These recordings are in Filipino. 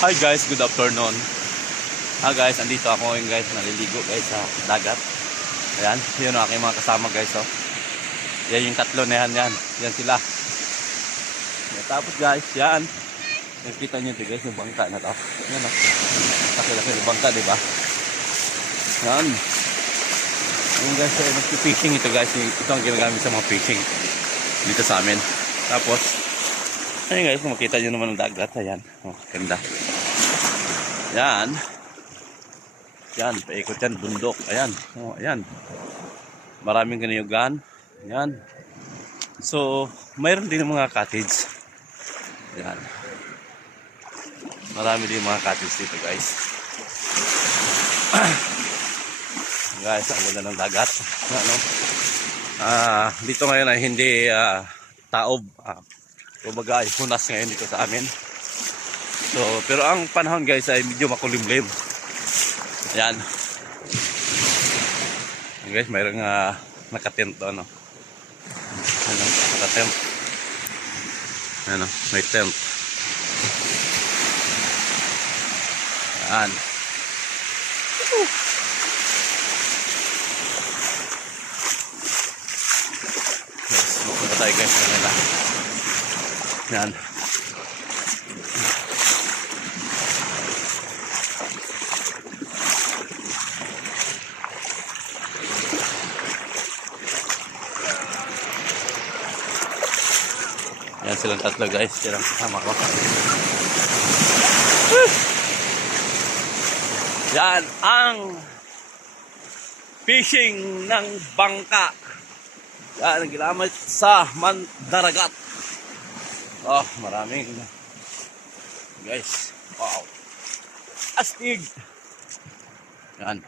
Hi guys, good afternoon. Guys, andito ako ngayon guys, naliligo guys sa dagat. Ayan, yun ang aking mga kasama guys, oh. Yan yung tatlo na yan. Yan sila. Yan, tapos guys, yan. Nakita nyo ito guys, yung bangka na to. Yan, oh. Laki-laki yung bangka, diba? Yan. Yung guys, nag-fishing ito guys. Ito ang ginagamit sa mga fishing dito sa amin. Tapos, ayun guys, makita nyo naman ang dagat. Ayan, oh, ganda. Yan. Yan, paikot yan, bundok. Ayan, oh, ayan. Maraming ganiyugan. Ayan. So, mayroon din mga cottage. Ayan. Marami din mga cottage dito, guys. Guys, ang ganda ng dagat. Ano? Dito ngayon ay hindi taob. Kumbaga ay hunas ngayon dito sa amin. So, pero ang panahon guys ay medyo makulimlim. Ayan. Guys, mayroong nakatent doon, no? Ano, nakatent. Ano, may tent. Ayan. Yes, bukunta tayo guys sa nila. Ayan. Yan silang tatlo guys, silang kasama ko. Yan ang fishing ng bangka. Yan ang ginamit sa mandaragat. Oh, maraming guys. Wow. Astig. Yan.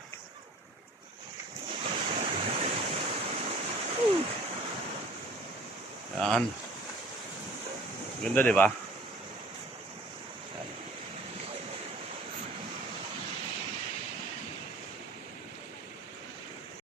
Yan. Ganda, di ba?